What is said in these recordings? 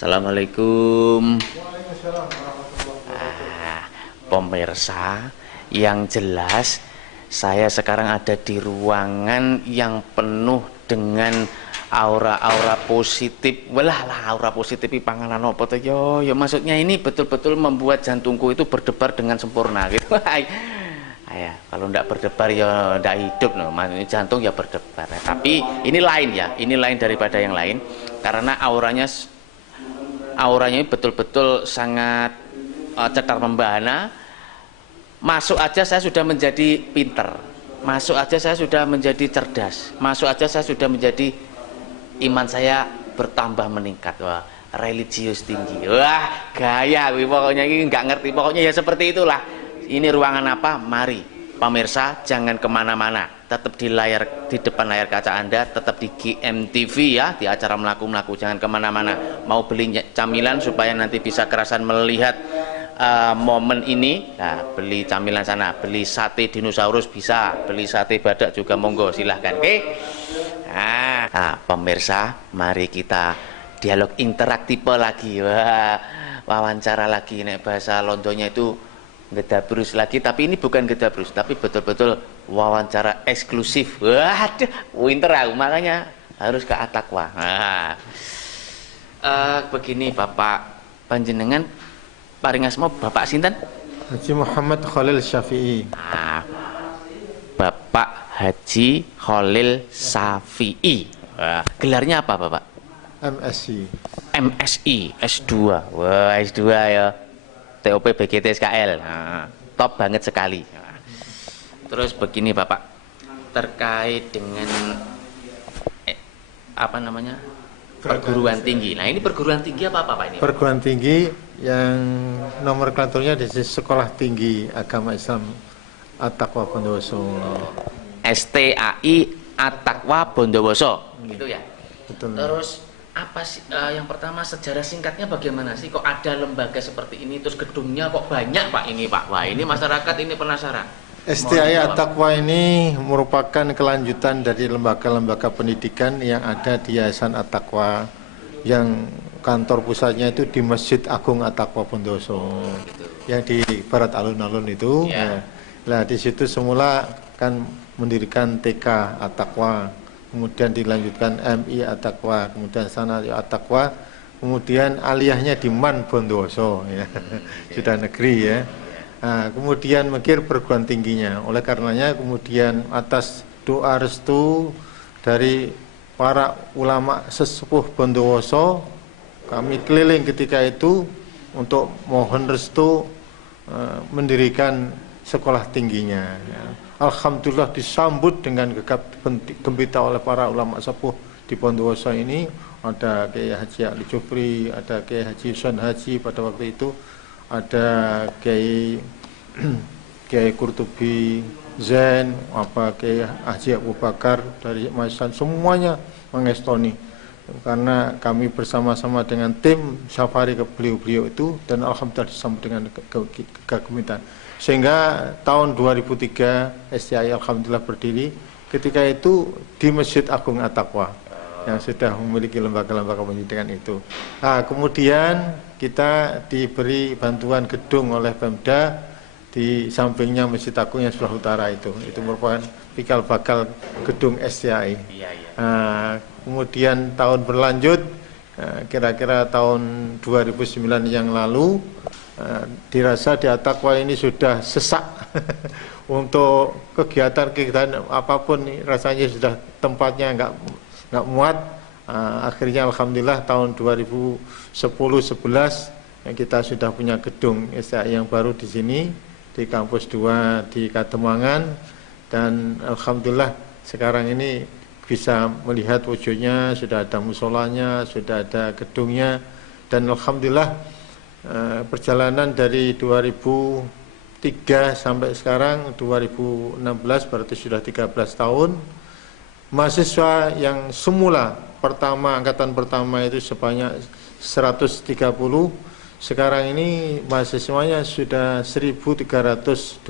Assalamualaikum. Waalaikumsalam warahmatullahi wabarakatuh. Pemirsa, yang jelas saya sekarang ada di ruangan yang penuh dengan aura-aura positif. Walah lah, aura positif panganan apa tuh yo? Ya maksudnya ini betul-betul membuat jantungku itu berdebar dengan sempurna gitu. Ya, kalau ndak berdebar ya ndak hidup loh. Maksudnya jantung ya berdebar. Tapi ini lain ya, ini lain daripada yang lain karena auranya betul-betul sangat cetar membahana. Masuk aja saya sudah menjadi pinter, masuk aja saya sudah menjadi cerdas, masuk aja saya sudah menjadi iman saya bertambah meningkat. Wah, religius tinggi. Wah, gaya pokoknya ini nggak ngerti, pokoknya ya seperti itulah. Ini ruangan apa? Mari pemirsa jangan kemana-mana, tetap di depan layar kaca Anda, tetap di GMTV ya, di acara melaku-melaku, jangan kemana-mana. Mau beli camilan supaya nanti bisa kerasan melihat momen ini, nah beli camilan sana, beli sate dinosaurus bisa, beli sate badak juga monggo, silahkan. Oke. Nah, pemirsa, mari kita dialog interaktif lagi. Wah, wawancara lagi, nek bahasa Londonya itu gedabrus lagi, tapi ini bukan gedabrus, tapi betul-betul wawancara eksklusif. Waduh, winter aku, makanya harus ke Atakwa. Nah, begini Bapak panjenengan paring asma Bapak sinten? Haji Muhammad Khalil Syafi'i. Nah, Bapak Haji Khalil Syafi'i. Gelarnya apa Bapak? MSc. MSI, S2. Wah, S2 ya. TOP BGT SKL. Nah, top banget sekali. Nah, terus begini Bapak, terkait dengan apa namanya? Perguruan tinggi. Nah, ini perguruan tinggi apa Pak ini? Perguruan tinggi yang nomenklaturnya di Sekolah Tinggi Agama Islam At-Taqwa Bondowoso. STAI At-Taqwa Bondowoso. Gitu ya. Betul. Terus apa sih yang pertama, sejarah singkatnya bagaimana sih kok ada lembaga seperti ini, terus gedungnya kok banyak Pak ini Pak? Wah, ini masyarakat ini penasaran. STAI At-Taqwa ini merupakan kelanjutan dari lembaga-lembaga pendidikan yang ada di Yayasan At-Taqwa yang kantor pusatnya itu di Masjid Agung At-Taqwa Bondowoso, yang di barat alun-alun itu. Ya. Nah, di situ semula kan mendirikan TK At-Taqwa, kemudian dilanjutkan MI At-Taqwa, kemudian Sanat At-Taqwa, kemudian aliyahnya di MAN Bondowoso ya. Sudah negeri ya. Nah, kemudian mikir perguruan tingginya. Oleh karenanya kemudian atas doa restu dari para ulama sesepuh Bondowoso, kami keliling ketika itu untuk mohon restu mendirikan sekolah tingginya ya. Alhamdulillah disambut dengan gegap gempita oleh para ulama sepuh di Bondowoso ini. Ada Kiai Haji Ali Jufri, ada Kiai Haji Husain Haji pada waktu itu, ada Kiai Qurtubi Zain, apa Kiai Haji Abu Bakar dari Maisan, semuanya mengestoni karena kami bersama-sama dengan tim safari ke beliau-beliau itu, dan alhamdulillah disambut dengan kegemitan. Sehingga tahun 2003 STAI alhamdulillah berdiri ketika itu di Masjid Agung At-Taqwa yang sudah memiliki lembaga-lembaga pendidikan itu. Nah, kemudian kita diberi bantuan gedung oleh Pemda di sampingnya Masjid Agung yang sebelah utara itu merupakan pikal bakal gedung STAI. Nah, kemudian tahun berlanjut, kira-kira tahun 2009 yang lalu, dirasa di At-Taqwa ini sudah sesak untuk kegiatan apapun, rasanya sudah tempatnya nggak muat. Akhirnya alhamdulillah tahun 2010-11 kita sudah punya gedung STAI yang baru di sini di kampus 2 di Kademangan, dan alhamdulillah sekarang ini bisa melihat wujudnya, sudah ada musolanya, sudah ada gedungnya, dan alhamdulillah perjalanan dari 2003 sampai sekarang 2016 berarti sudah 13 tahun. Mahasiswa yang semula angkatan pertama itu sebanyak 130, sekarang ini mahasiswanya sudah 1.325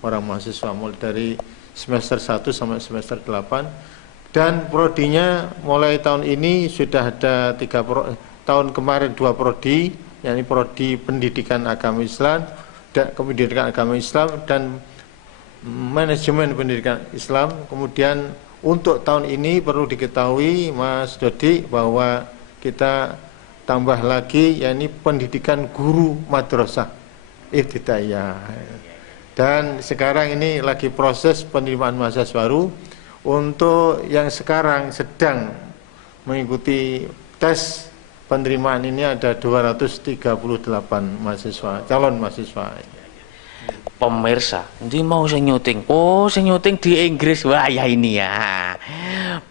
orang mahasiswa, mulai dari semester 1 sampai semester 8, Dan prodinya mulai tahun ini sudah ada tahun kemarin 2 prodi, yakni prodi pendidikan agama Islam, pendidikan agama Islam dan manajemen pendidikan Islam. Kemudian untuk tahun ini perlu diketahui Mas Dodi bahwa kita tambah lagi yakni pendidikan guru madrasah ibtidaiyah. Dan sekarang ini lagi proses penerimaan mahasiswa baru. Untuk yang sekarang sedang mengikuti tes penerimaan ini ada 238 mahasiswa, calon mahasiswa. Pemirsa, nanti mau saya nyuting. Oh, saya nyuting di Inggris. Wah, ya ini ya.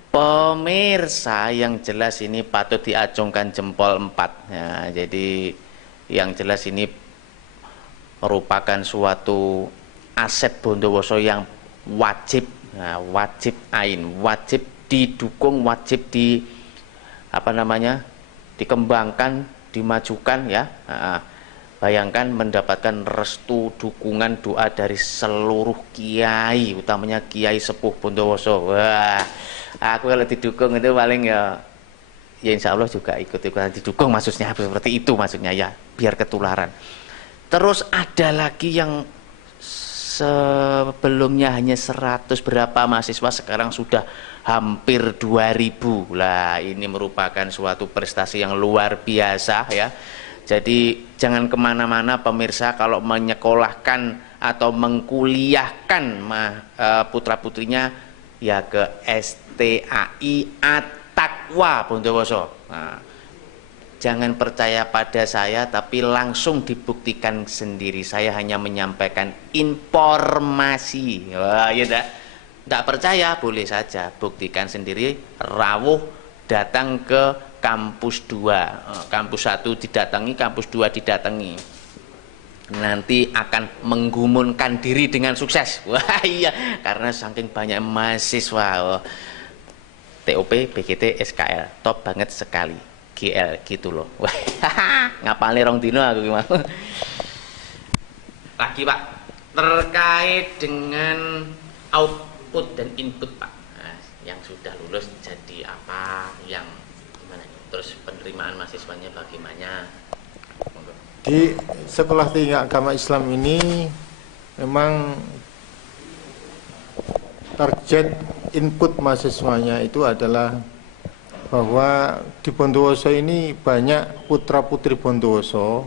Pemirsa, yang jelas ini patut diacungkan jempol 4. Ya, jadi yang jelas ini merupakan suatu aset Bondowoso yang wajib, nah, wajib didukung, wajib dikembangkan, dimajukan ya. Bayangkan mendapatkan restu, dukungan, doa dari seluruh kiai, utamanya Kiai Sepuh Bondowoso. Wah, aku kalau didukung itu paling ya insya Allah juga ikut-ikutan didukung, maksudnya seperti itu maksudnya ya, biar ketularan. Terus ada lagi yang sebelumnya hanya 100 berapa mahasiswa, sekarang sudah hampir 2000. Lah, ini merupakan suatu prestasi yang luar biasa ya. Jadi jangan kemana-mana pemirsa, kalau menyekolahkan atau mengkuliahkan putra-putrinya ya ke STAI At-Taqwa Bondowoso. Nah, jangan percaya pada saya, tapi langsung dibuktikan sendiri. Saya hanya menyampaikan informasi. Wah, ya tidak percaya boleh saja, buktikan sendiri. Rawuh datang ke kampus 2, kampus 1 didatangi, kampus 2 didatangi. Nanti akan menggumunkan diri dengan sukses. Wah iya, karena saking banyak mahasiswa. TOP, BGT, SKL, top banget sekali. GL gitu loh. Wah, ngapalin rong dino aku gimana. Lagi Pak, terkait dengan output dan input Pak. Nah, yang sudah lulus jadi apa, yang terus penerimaan mahasiswanya bagaimana? Di sekolah tinggi agama Islam ini memang target input mahasiswanya itu adalah bahwa di Bondowoso ini banyak putra-putri Bondowoso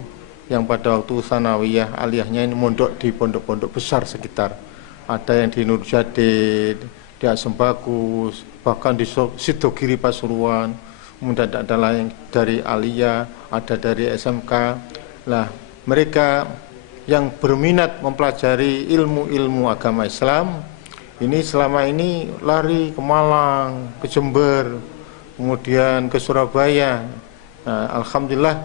yang pada waktu sanawiyah aliyahnya ini mondok di pondok-pondok besar sekitar. Ada yang di Nurjadid, di Asembagus, bahkan di Sidogiri Pasuruan. Kemudian ada yang dari Aliyah, ada dari SMK. Lah, mereka yang berminat mempelajari ilmu-ilmu agama Islam ini selama ini lari ke Malang, ke Jember, kemudian ke Surabaya. Nah, alhamdulillah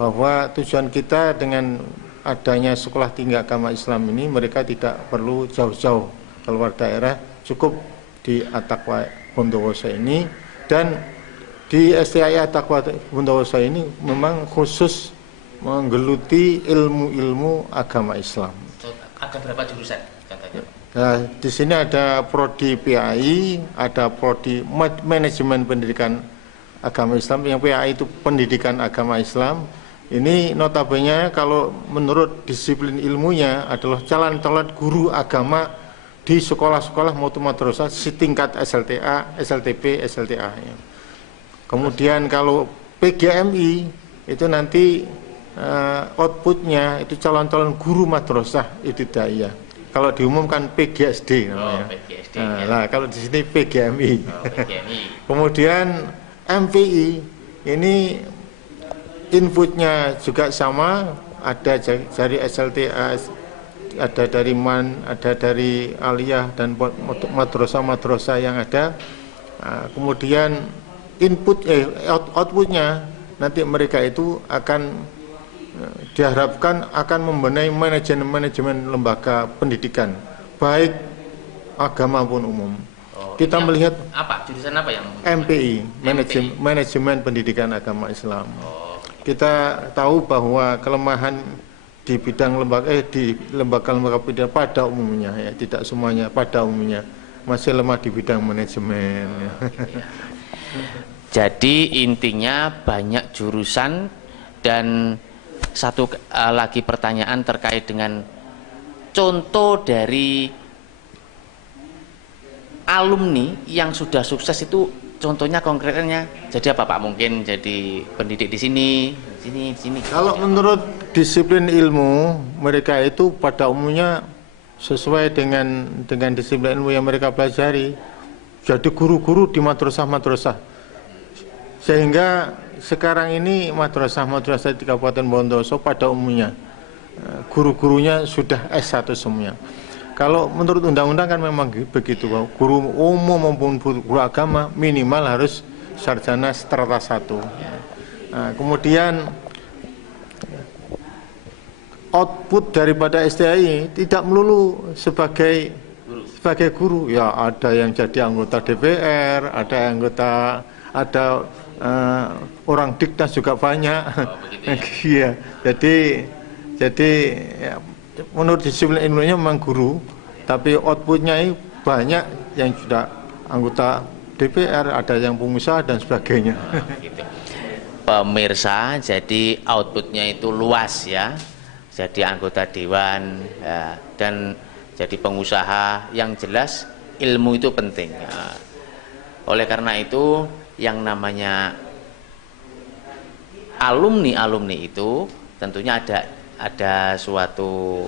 bahwa tujuan kita dengan adanya sekolah tinggi agama Islam ini, mereka tidak perlu jauh-jauh keluar daerah, cukup di At-Taqwa Bondowoso ini. Dan di STAI At-Taqwa Bondowoso ini memang khusus menggeluti ilmu-ilmu agama Islam. Ada berapa jurusan contohnya? Nah, di sini ada prodi PAI, ada prodi manajemen pendidikan agama Islam. Yang PAI itu pendidikan agama Islam. Ini notabene kalau menurut disiplin ilmunya adalah calon-calon guru agama di sekolah-sekolah maupun madrasah setingkat SLTA, SLTP, SLTA. Kemudian kalau PGMI itu nanti outputnya itu calon-calon guru madrasah ibtidaiyah. Kalau diumumkan PGSD namanya. PGSD, nah, kalau di sini PGMI. PGMI. Kemudian MPI ini inputnya juga sama, ada dari SLTA, ada dari MAN, ada dari Aliyah dan madrasah-madrasah yang ada. Kemudian outputnya nanti mereka itu akan diharapkan akan membenahi manajemen lembaga pendidikan baik agama maupun umum. Kita melihat apa jurusan apa yang MPI, manajemen pendidikan agama Islam. Kita tahu bahwa kelemahan di bidang lembaga pendidikan pada umumnya ya, tidak semuanya, pada umumnya masih lemah di bidang manajemen. Jadi intinya banyak jurusan. Dan satu lagi pertanyaan terkait dengan contoh dari alumni yang sudah sukses itu, contohnya konkretnya jadi apa Pak? Mungkin jadi pendidik di sini. Kalau menurut disiplin ilmu, mereka itu pada umumnya sesuai dengan disiplin ilmu yang mereka pelajari, jadi guru-guru di madrasah-madrasah. Sehingga sekarang ini madrasah-madrasah di Kabupaten Bondoso pada umumnya guru-gurunya sudah S1 semuanya. Kalau menurut undang-undang kan memang begitu, guru umum maupun guru agama minimal harus sarjana strata 1. Nah, kemudian output daripada STI tidak melulu sebagai guru, ya ada yang jadi anggota DPR, ada orang diknas juga banyak. Iya, jadi ya, menurut disiplin ilmunya memang guru, tapi outputnya banyak yang sudah anggota DPR, ada yang pengusaha dan sebagainya. Pemirsa, jadi outputnya itu luas ya, jadi anggota dewan ya, dan jadi pengusaha. Yang jelas ilmu itu penting ya. Oleh karena itu yang namanya alumni itu tentunya ada suatu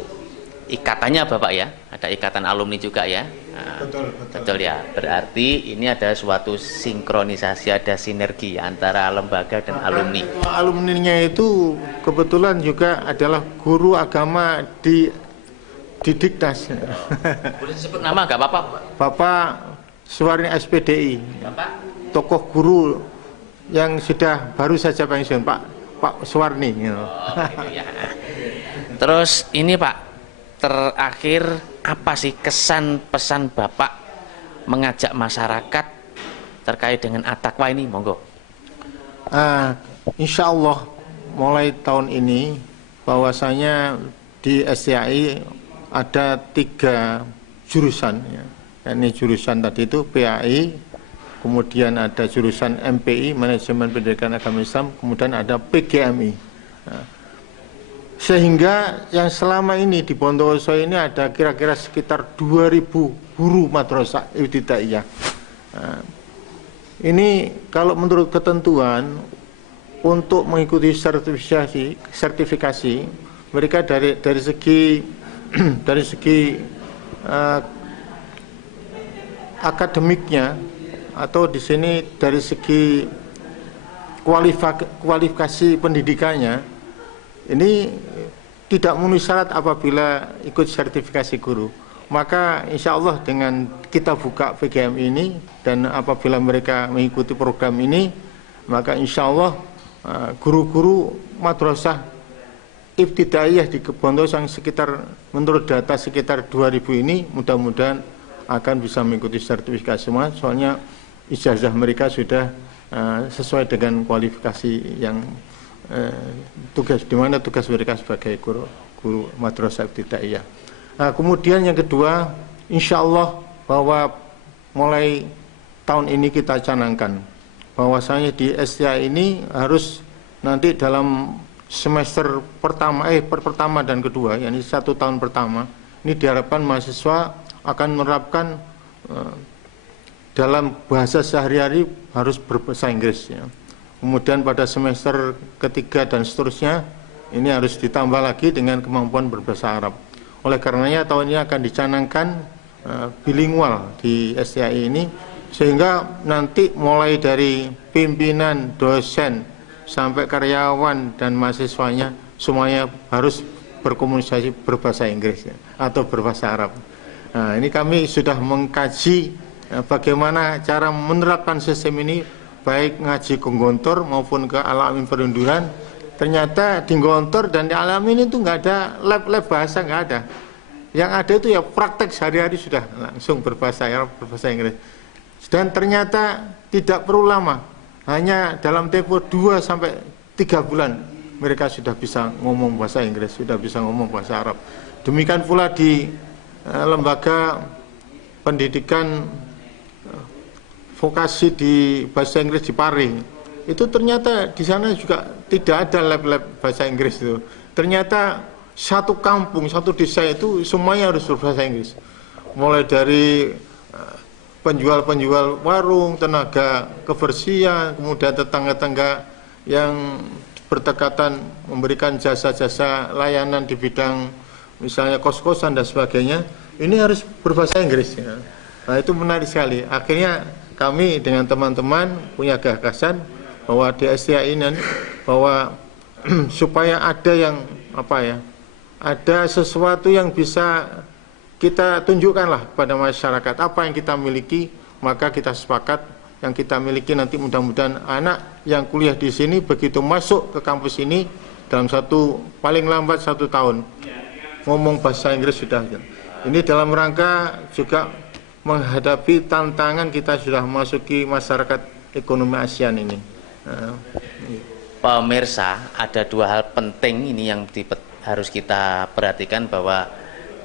ikatannya Bapak ya, ada ikatan alumni juga ya. Nah, betul ya, berarti ini ada suatu sinkronisasi, ada sinergi antara lembaga dan alumni. Alumninya itu kebetulan juga adalah guru agama di Diknas. Boleh disebut nama nggak Bapak? Bapak Suwarni SPDI. Bapak? Tokoh guru yang sudah baru saja pensiun, Pak Suwarni. You know. Gitu ya. Terus ini Pak, terakhir apa sih kesan pesan Bapak mengajak masyarakat terkait dengan at-taqwa ini, monggo. Insya Allah mulai tahun ini bahwasanya di STI ada 3 jurusan ya. Ini jurusan tadi itu PAI, kemudian ada jurusan MPI, Manajemen Pendidikan Agama Islam, kemudian ada PGMI. Nah, sehingga yang selama ini di Bondowoso ini ada kira-kira sekitar 2000 guru madrasah ibtidaiyah. Nah, ini kalau menurut ketentuan untuk mengikuti sertifikasi mereka dari segi akademiknya atau di sini dari segi kualifikasi pendidikannya ini tidak memenuhi syarat apabila ikut sertifikasi guru. Maka insya Allah dengan kita buka PGM ini dan apabila mereka mengikuti program ini, maka insya Allah guru-guru madrasah ibtidaiyah di Bondowoso yang sekitar menurut data sekitar 2000 ini mudah-mudahan akan bisa mengikuti sertifikasi semua. Soalnya ijazah mereka sudah sesuai dengan kualifikasi yang tugas di mana tugas mereka sebagai guru madrasah ibtidaiyah. Nah, kemudian yang kedua, insya Allah bahwa mulai tahun ini kita canangkan bahwasanya di STI ini harus nanti dalam semester pertama dan kedua, yakni 1 tahun pertama, ini diharapkan mahasiswa akan menerapkan dalam bahasa sehari-hari harus berbahasa Inggris ya. Kemudian pada semester ketiga dan seterusnya ini harus ditambah lagi dengan kemampuan berbahasa Arab. Oleh karenanya tahun ini akan dicanangkan bilingual di STI ini, sehingga nanti mulai dari pimpinan, dosen, sampai karyawan dan mahasiswanya semuanya harus berkomunikasi berbahasa Inggris ya, atau berbahasa Arab. Nah, ini kami sudah mengkaji bagaimana cara menerapkan sistem ini baik ngaji ke Gontor maupun ke Al-Amin Perunduran. Ternyata di Gontor dan di Al-Amin itu nggak ada lab bahasa, nggak ada. Yang ada itu ya praktek sehari-hari sudah langsung berbahasa Arab, berbahasa Inggris. Dan ternyata tidak perlu lama, hanya dalam tempo 2 sampai 3 bulan mereka sudah bisa ngomong bahasa Inggris, sudah bisa ngomong bahasa Arab. Demikian pula di lembaga pendidikan vokasi di bahasa Inggris di Pari, itu ternyata di sana juga tidak ada lab-lab bahasa Inggris itu. Ternyata satu kampung, satu desa itu semuanya harus berbahasa Inggris. Mulai dari penjual-penjual warung, tenaga kebersihan, kemudian tetangga-tetangga yang berdekatan memberikan jasa-jasa layanan di bidang misalnya kos-kosan dan sebagainya, ini harus berbahasa Inggris. Ya. Nah itu menarik sekali. Akhirnya kami dengan teman-teman punya gagasan bahwa di STA ini bahwa supaya ada yang ada sesuatu yang bisa kita tunjukkanlah pada masyarakat apa yang kita miliki, maka kita sepakat yang kita miliki nanti mudah-mudahan anak yang kuliah di sini begitu masuk ke kampus ini dalam paling lambat 1 tahun ngomong bahasa Inggris sudah. Ini dalam rangka juga menghadapi tantangan kita sudah memasuki masyarakat ekonomi ASEAN ini. Pemirsa, ada 2 hal penting ini yang harus kita perhatikan bahwa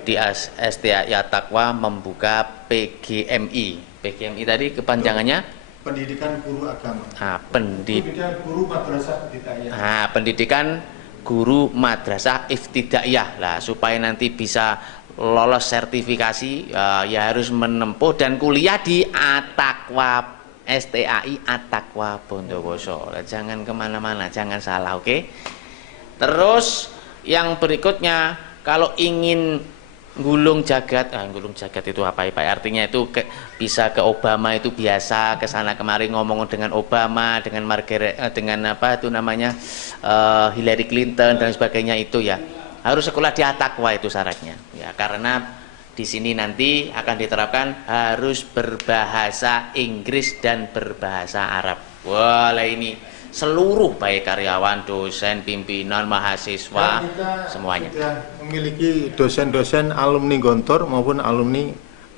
di STA At-Taqwa membuka PGMI. PGMI tadi kepanjangannya Pendidikan Guru Agama. Pendidikan Guru Madrasah Ibtidaiyah. Pendidikan Guru Madrasah Ibtidaiyah. Lah, supaya nanti bisa lolos sertifikasi ya harus menempuh dan kuliah di At-Taqwa, STAI At-Taqwa Bondowoso. Jangan kemana-mana, jangan salah, oke? Terus yang berikutnya, kalau ingin gulung jagat itu apa ya Pak? Artinya itu bisa ke Obama, itu biasa ke sana kemari ngomong dengan Obama, dengan Margaret, dengan apa itu namanya Hillary Clinton dan sebagainya, itu ya harus sekolah di At-Taqwa, itu syaratnya ya, karena di sini nanti akan diterapkan harus berbahasa Inggris dan berbahasa Arab. Wah, ini seluruh baik karyawan, dosen, pimpinan, mahasiswa, semuanya. Kita memiliki dosen-dosen alumni Gontor maupun alumni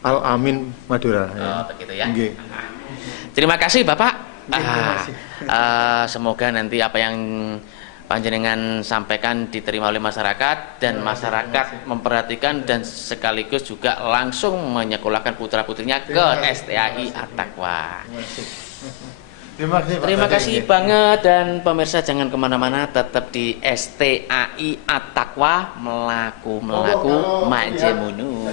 Al-Amin Madura. Oh, begitu ya. Okay. Terima kasih Bapak. Semoga nanti apa yang panjenengan sampaikan diterima oleh masyarakat dan masyarakat memperhatikan dan sekaligus juga langsung menyekolahkan putra-putrinya ke STAI At-Taqwa. Terima kasih banget, dan pemirsa jangan kemana-mana, tetap di STAI At-Taqwa melaku majemunu.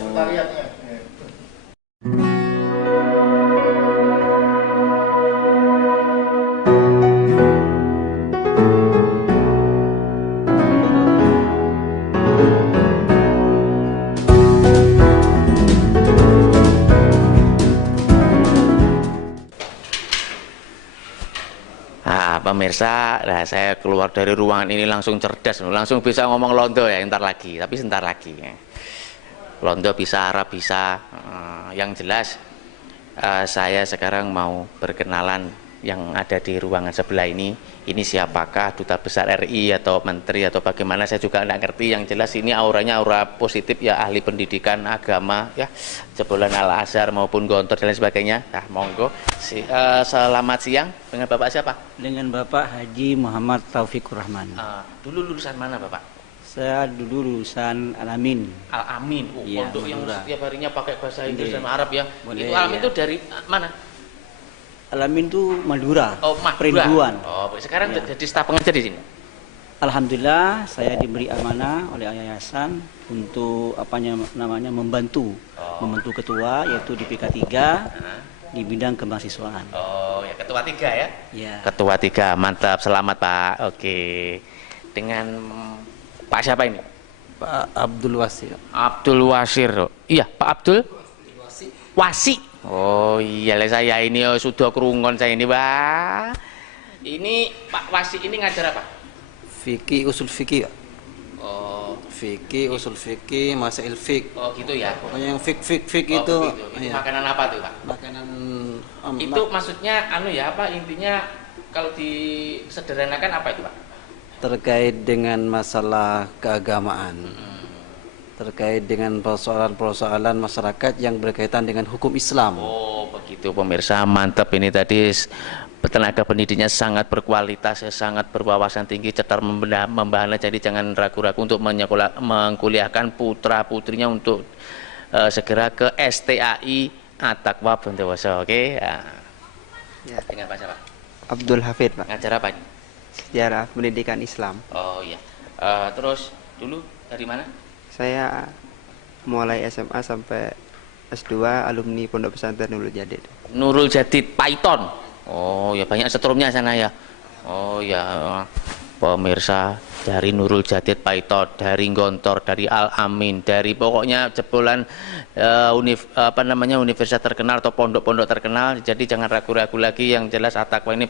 Pemirsa, nah saya keluar dari ruangan ini langsung cerdas, langsung bisa ngomong Londo ya, sebentar lagi. Londo bisa, Arab bisa. Yang jelas saya sekarang mau berkenalan yang ada di ruangan sebelah ini. Ini siapakah, duta besar RI atau menteri atau bagaimana, saya juga tidak ngerti. Yang jelas ini auranya aura positif ya, ahli pendidikan agama ya, jebolan Al-Azhar maupun Gontor dan lain sebagainya. Nah, monggo. Selamat siang, dengan Bapak siapa? Dengan Bapak Haji Muhammad Taufikur Rahman. Dulu lulusan mana Bapak? Saya dulu lulusan Al-Amin. Al-Amin, Ya, pondok yang Madura. setiap harinya pakai bahasa Inggris dan Arab ya. Boleh, Itu Al-Amin ya. itu dari mana? Al-Amin itu Madura. Oh, Madura. Perinduan. Oh, sekarang Ya. jadi staf pengajar di sini. Alhamdulillah saya diberi amanah oleh yayasan untuk membantu ketua yaitu di PK3 di bidang kemahasiswaan. Oh, ya ketua 3 ya? Ya. Ketua 3, mantap, selamat Pak. Oke. Dengan Pak siapa ini? Pak Abdul Wasir. Abdul Wasir. Iya, Pak Abdul Wasi. Oh iya, saya ini sudah kerungon saya ini, Pak. Ini Pak Wasi ini ngajar apa? Fikih usul fikih. Oh, Fikih usul fikih, masail fik. oh gitu ya. Pokoknya yang fik Oh, itu begitu. Itu iya. makanan apa tuh, Pak? Makanan Itu maksudnya intinya kalau disederhanakan apa itu, Pak? terkait dengan masalah keagamaan. Terkait dengan persoalan-persoalan masyarakat yang berkaitan dengan hukum Islam. Oh begitu pemirsa, mantap ini tadi. Tenaga pendidiknya sangat berkualitas, sangat berwawasan tinggi, cetar membahana, jadi jangan ragu-ragu untuk mengkuliahkan putra-putrinya untuk segera ke STAI At-Taqwa Bondowoso. Oke. Nah, Ya, dengan Pak siapa? Abdul Hafid, Pak. Ngajar apa ini? Sejarah pendidikan Islam. Oh iya. Terus dulu dari mana? Saya mulai SMA sampai S2 alumni Pondok Pesantren Nurul Jadid. Nurul Jadid Python. Oh ya, banyak setrumnya sana ya. Oh ya, pemirsa, dari Nurul Jadid Python, dari Gontor, dari Al Amin, dari pokoknya jebolan universitas terkenal atau pondok-pondok terkenal. Jadi jangan ragu-ragu lagi, yang jelas At-Taqwa ini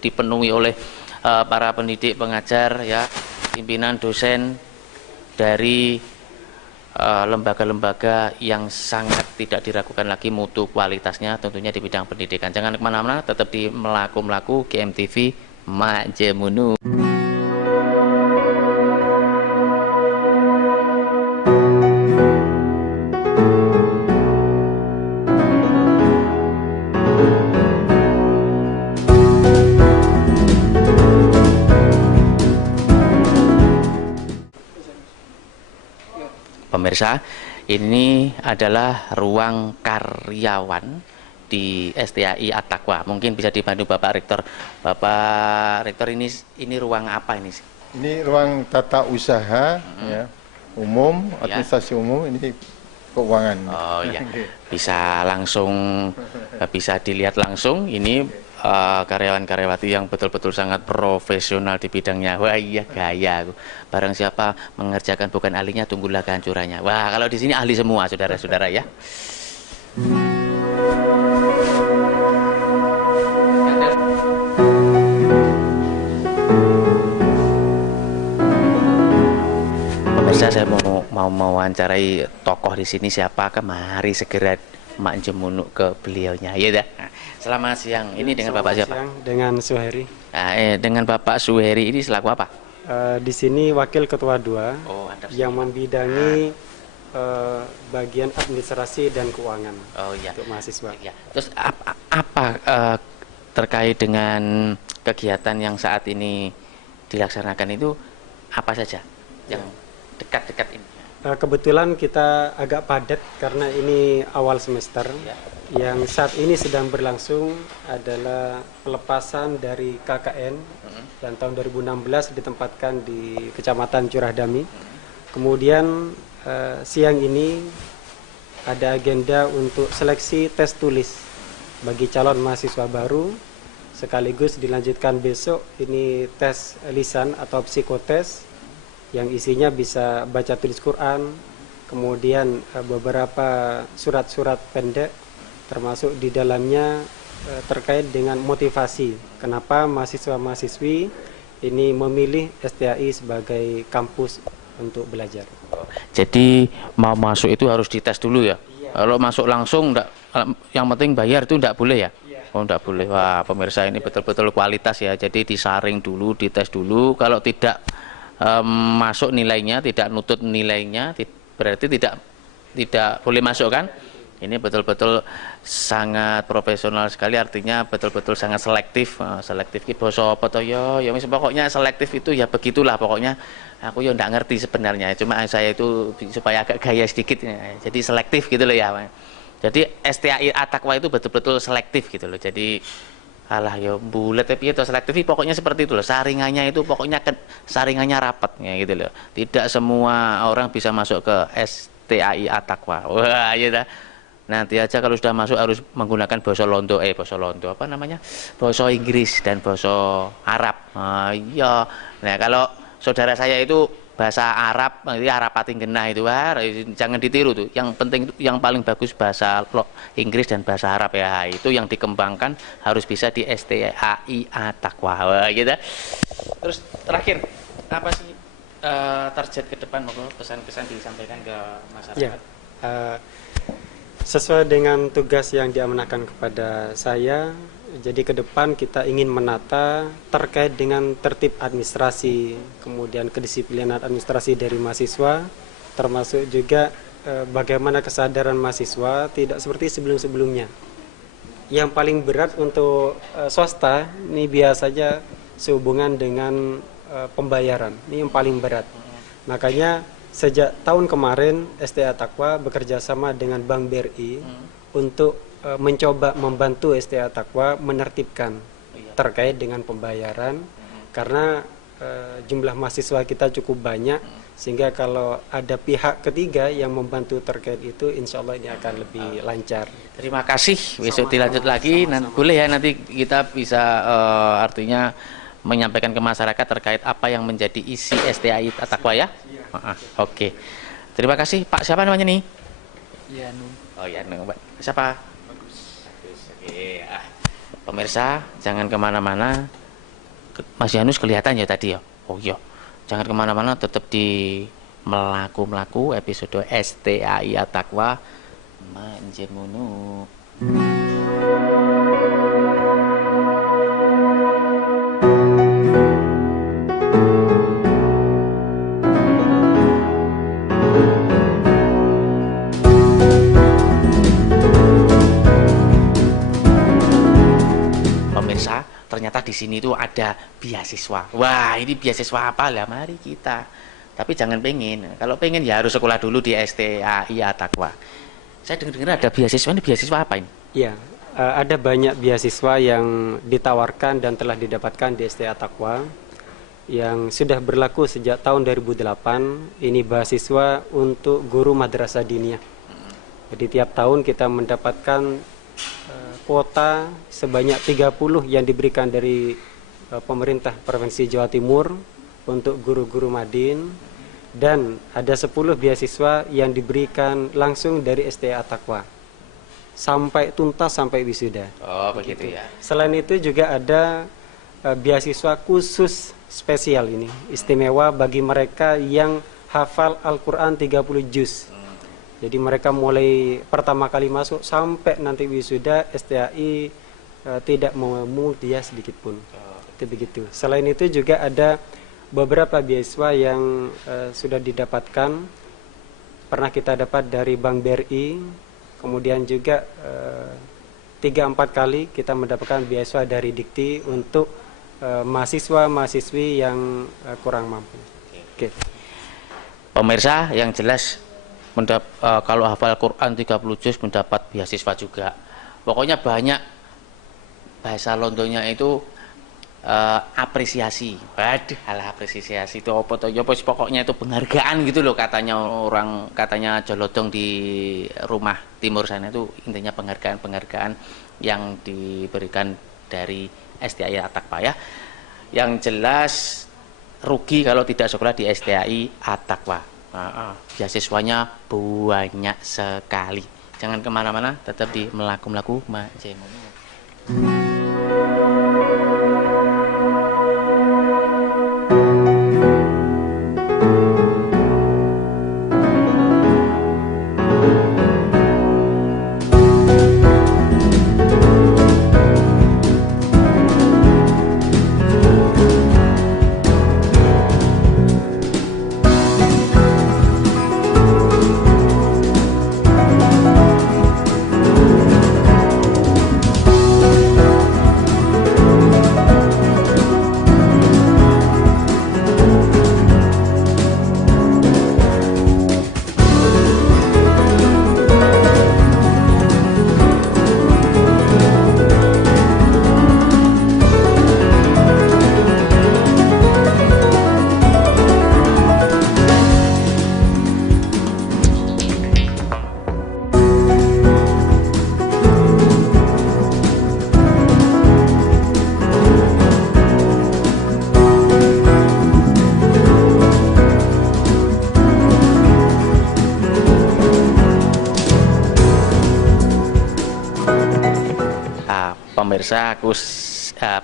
dipenuhi oleh para pendidik, pengajar, ya, pimpinan, dosen dari lembaga-lembaga yang sangat tidak diragukan lagi mutu kualitasnya, tentunya di bidang pendidikan. Jangan kemana-mana, tetap di Melaku-Melaku GMTV Majemunu. Pemirsa, ini adalah ruang karyawan di STAI At-Taqwa. Mungkin bisa dibantu Bapak Rektor. Bapak Rektor, ini ruang apa ini? Ini ruang tata usaha ya, umum, Ya. administrasi umum, ini keuangan. Oh ya, bisa langsung, bisa dilihat langsung. Ini karyawan-karyawati yang betul-betul sangat profesional di bidangnya. Wah iya, gaya aku. Barang siapa mengerjakan bukan ahlinya, tunggulah kehancurannya. Wah, kalau di sini ahli semua, saudara-saudara ya. Pemirsa, saya mau mewawancarai tokoh di sini siapa, mari segera Majemunu ke beliaunya, ya dah. Nah, selamat siang. Ini dengan Bapak siapa? Siang, dengan Suheri. Nah, dengan Bapak Suheri ini selaku apa? Di sini Wakil Ketua 2 Oh, Anda yang membidangi bagian administrasi dan keuangan Oh iya. untuk mahasiswa. Ya. Terus apa terkait dengan kegiatan yang saat ini dilaksanakan itu apa saja yang dekat-dekat ini? Kebetulan kita agak padat karena ini awal semester. Ya. Yang saat ini sedang berlangsung adalah pelepasan dari KKN dan tahun 2016 ditempatkan di Kecamatan Curah Dami. Kemudian siang ini ada agenda untuk seleksi tes tulis bagi calon mahasiswa baru, sekaligus dilanjutkan besok ini tes lisan atau psikotes yang isinya bisa baca tulis Quran, kemudian beberapa surat-surat pendek, termasuk di dalamnya terkait dengan motivasi kenapa mahasiswa-mahasiswi ini memilih STAI sebagai kampus untuk belajar. Jadi mau masuk itu harus dites dulu ya? Kalau masuk langsung enggak, yang penting bayar itu enggak boleh ya? Oh enggak boleh. Wah, pemirsa, ini betul-betul kualitas ya. Jadi disaring dulu, dites dulu. Kalau tidak masuk nilainya, tidak nutut nilainya, berarti tidak boleh masuk kan? Ini betul-betul sangat profesional sekali, artinya betul-betul sangat selektif. Selektif ki basa apa to ya? Ya pokoknya selektif itu ya begitulah pokoknya. Aku ya enggak ngerti sebenarnya, cuma saya itu supaya agak gaya sedikit ya. Jadi selektif gitu loh ya. Jadi STAI At-Taqwa itu betul-betul selektif gitu loh. Jadi alah ya bulet tapi itu selektif pokoknya seperti itu loh. Saringannya itu pokoknya saringannya rapat ya gitu loh. Tidak semua orang bisa masuk ke STAI At-Taqwa. Wah, ya dah. Nanti aja kalau sudah masuk harus menggunakan bahasa Londo, apa namanya? Bahasa Inggris dan bahasa Arab. Iya. Nah, kalau saudara saya itu bahasa Arab, Arab pating genah itu, jangan ditiru tuh. Yang penting itu yang paling bagus bahasa Inggris dan bahasa Arab ya. Itu yang dikembangkan harus bisa di STAI At-Taqwa gitu. Terus terakhir, apa sih target ke depan, monggo pesan-pesan disampaikan ke masyarakat? Ya, sesuai dengan tugas yang diamanahkan kepada saya, jadi ke depan kita ingin menata terkait dengan tertib administrasi, kemudian kedisiplinan administrasi dari mahasiswa, termasuk juga bagaimana kesadaran mahasiswa tidak seperti sebelum-sebelumnya. Yang paling berat untuk swasta ini biasanya sehubungan dengan pembayaran, ini yang paling berat. Makanya sejak tahun kemarin STAI At-Taqwa bekerja sama dengan Bank BRI untuk mencoba membantu STA Taqwa menertibkan terkait dengan pembayaran, karena jumlah mahasiswa kita cukup banyak, sehingga kalau ada pihak ketiga yang membantu terkait itu, insya Allah ini akan lebih lancar. Terima kasih. Besok dilanjut lagi. Boleh ya, nanti kita bisa artinya menyampaikan ke masyarakat terkait apa yang menjadi isi STAI Taqwa ya. Oke. Terima kasih Pak. Siapa namanya nih? Yanu. Oh Yanu. Siapa? Oke. Pemirsa jangan kemana-mana. Mas Yanus kelihatan ya tadi ya. Oh iya. Jangan kemana-mana, tetap di Melaku-Melaku episode STAI Taqwa Manjemunu. Pemirsa, ternyata di sini tuh ada beasiswa. Wah, ini beasiswa apa lah? Mari kita. Tapi jangan pengen. Kalau pengen ya harus sekolah dulu di STAI Taqwa. Saya dengar ada beasiswa. Ini beasiswa apa ini? Ya, ada banyak beasiswa yang ditawarkan dan telah didapatkan di STA Taqwa yang sudah berlaku sejak tahun 2008. Ini beasiswa untuk guru madrasah diniyah. Jadi tiap tahun kita mendapatkan kuota sebanyak 30 yang diberikan dari pemerintah Provinsi Jawa Timur untuk guru-guru Madin, dan ada 10 beasiswa yang diberikan langsung dari STA Taqwa sampai tuntas, sampai wisuda. Oh, begitu ya. Selain itu juga ada beasiswa khusus spesial, ini istimewa bagi mereka yang hafal Al-Quran 30 juz. Jadi mereka mulai pertama kali masuk sampai nanti wisuda, STAI tidak memungut dia sedikit pun. Itu begitu. Selain itu juga ada beberapa beasiswa yang sudah didapatkan. Pernah kita dapat dari Bank BRI, kemudian juga 3-4 kali kita mendapatkan beasiswa dari Dikti untuk mahasiswa-mahasiswi yang kurang mampu. Oke. Pemirsa, yang jelas kalau hafal Quran 30 juz mendapat beasiswa juga. Pokoknya banyak bahasa Londonnya itu apresiasi. Waduh, alah apresiasi itu apa toh? Ya pokoknya itu penghargaan gitu loh, katanya Jolodong di rumah timur sana itu intinya penghargaan yang diberikan dari STAI Taqwa ya. Yang jelas rugi kalau tidak sekolah di STAI Taqwa. Beasiswanya banyak sekali. Jangan kemana-mana, tetap di Melaku-Melaku Manjemunu.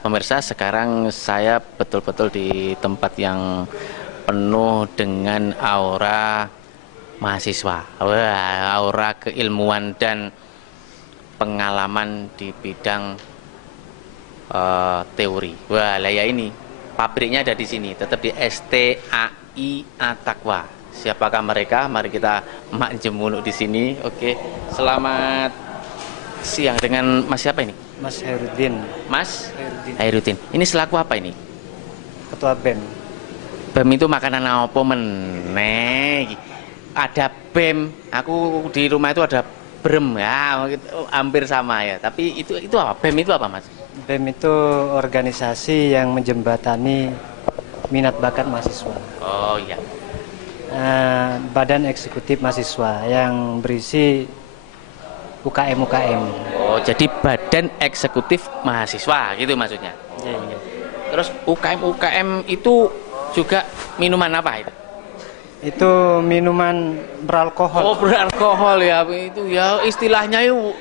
Pemirsa, sekarang saya betul-betul di tempat yang penuh dengan aura mahasiswa, aura keilmuan dan pengalaman di bidang teori. Wah, lah ya ini pabriknya ada di sini, tetap di STAI Taqwa. Siapakah mereka? Mari kita makjemunu di sini. Oke, selamat siang dengan Mas siapa ini? Mas Herudin. Mas Herudin. Ini selaku apa ini? Ketua BEM. BEM itu makanan apa meneh? Ada BEM. Aku di rumah itu ada BREM ya, hampir sama ya. Tapi itu apa? BEM itu apa, Mas? BEM itu organisasi yang menjembatani minat bakat mahasiswa. Oh iya. Badan Eksekutif Mahasiswa yang berisi UKM-UKM. Oh, jadi Badan Eksekutif Mahasiswa gitu maksudnya. Iya. Terus UKM itu juga minuman apa itu? Itu minuman beralkohol. Oh, beralkohol ya. Itu ya istilahnya itu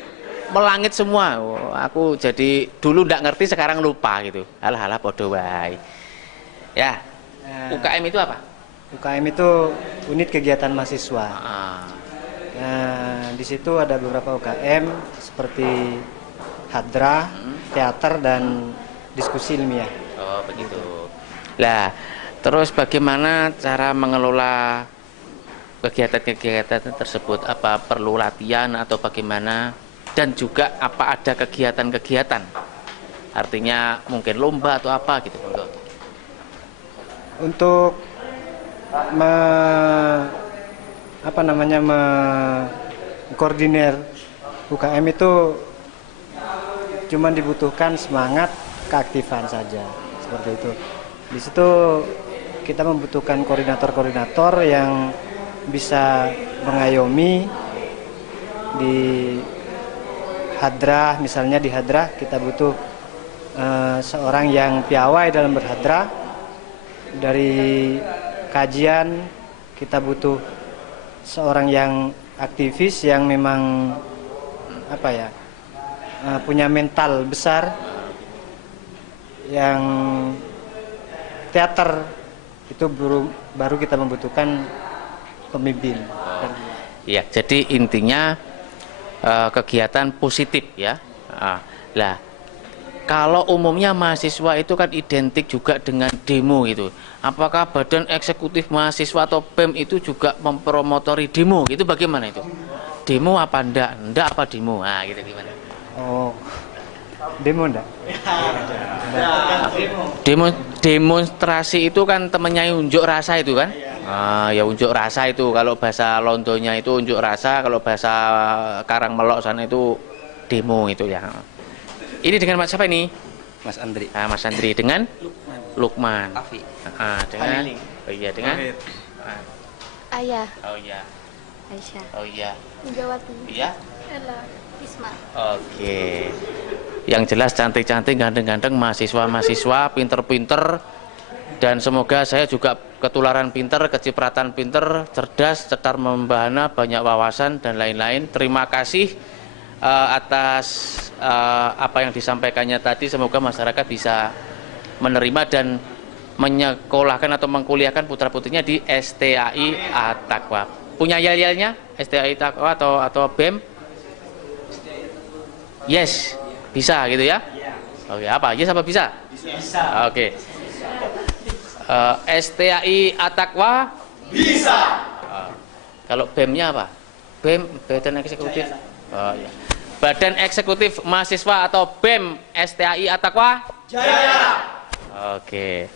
melangit semua. Oh, aku jadi dulu nggak ngerti, sekarang lupa gitu. Alah podo wae. Ya. UKM itu apa? UKM itu unit kegiatan mahasiswa. Di situ ada beberapa UKM seperti hadrah, teater, dan diskusi ilmiah. Oh, begitu. Lah, terus bagaimana cara mengelola kegiatan-kegiatan tersebut? Apa perlu latihan atau bagaimana? Dan juga apa ada kegiatan-kegiatan? Artinya mungkin lomba atau apa gitu? Untuk mengkoordinir UKM itu cuma dibutuhkan semangat, keaktifan saja, seperti itu. Di situ kita membutuhkan koordinator-koordinator yang bisa mengayomi di hadrah. Misalnya di hadrah kita butuh seorang yang piawai dalam berhadrah. Dari kajian kita butuh seorang yang aktivis yang memang punya mental besar. Yang teater itu baru kita membutuhkan pemimpin. Ya, jadi intinya kegiatan positif ya. Lah, kalau umumnya mahasiswa itu kan identik juga dengan demo gitu. Apakah Badan Eksekutif Mahasiswa atau BEM itu juga mempromotori demo? Itu bagaimana itu? Demo apa enggak? Enggak apa demo? Nah, gitu gimana? Oh, demo enggak? Demonstrasi itu kan temennya unjuk rasa itu kan? Ya unjuk rasa itu, kalau bahasa Londonya itu unjuk rasa, kalau bahasa Karangmelok sana itu demo itu ya. Ini dengan Mas siapa ini? Mas Andri. Mas Andri dengan Lukman. Afi. Dengan oh iya dengan Ayah. Oh iya. Aisyah. Oh iya. Megawati. Iya. Ella. Isma. Oke. Yang jelas cantik-cantik, ganteng-ganteng, mahasiswa-mahasiswa, pinter-pinter, dan semoga saya juga ketularan pinter, kecipratan pinter, cerdas, cetar membahana, banyak wawasan dan lain-lain. Terima kasih atas apa yang disampaikannya tadi. Semoga masyarakat bisa menerima dan menyekolahkan atau mengkuliahkan putra-putrinya di STAI At-Taqwa. Punya yel-yelnya STAI At-Taqwa atau BEM? Yes, bisa gitu ya? Oke, apa? Yes apa bisa? Bisa. Oke. STAI At-Taqwa? Bisa. Kalau BEM-nya apa? BEM, Badan Eksekutif. Oh, ya. Badan Eksekutif Mahasiswa atau BEM STAI At-Taqwa? Jaya. Oke.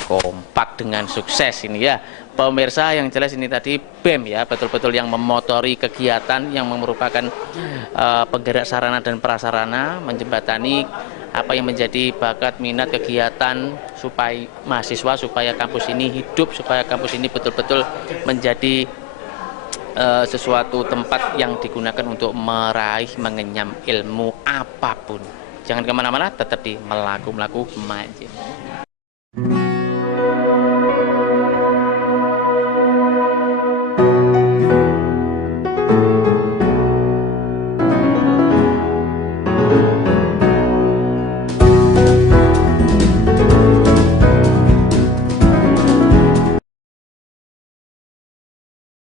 Kompak dengan sukses ini ya. Pemirsa, yang jelas ini tadi BEM ya, betul-betul yang memotori kegiatan yang merupakan penggerak sarana dan prasarana, menjembatani apa yang menjadi bakat minat kegiatan supaya mahasiswa, supaya kampus ini hidup, supaya kampus ini betul-betul menjadi sesuatu tempat yang digunakan untuk meraih, mengenyam ilmu apapun. Jangan kemana-mana, tetap di Melaku-Melaku Majid.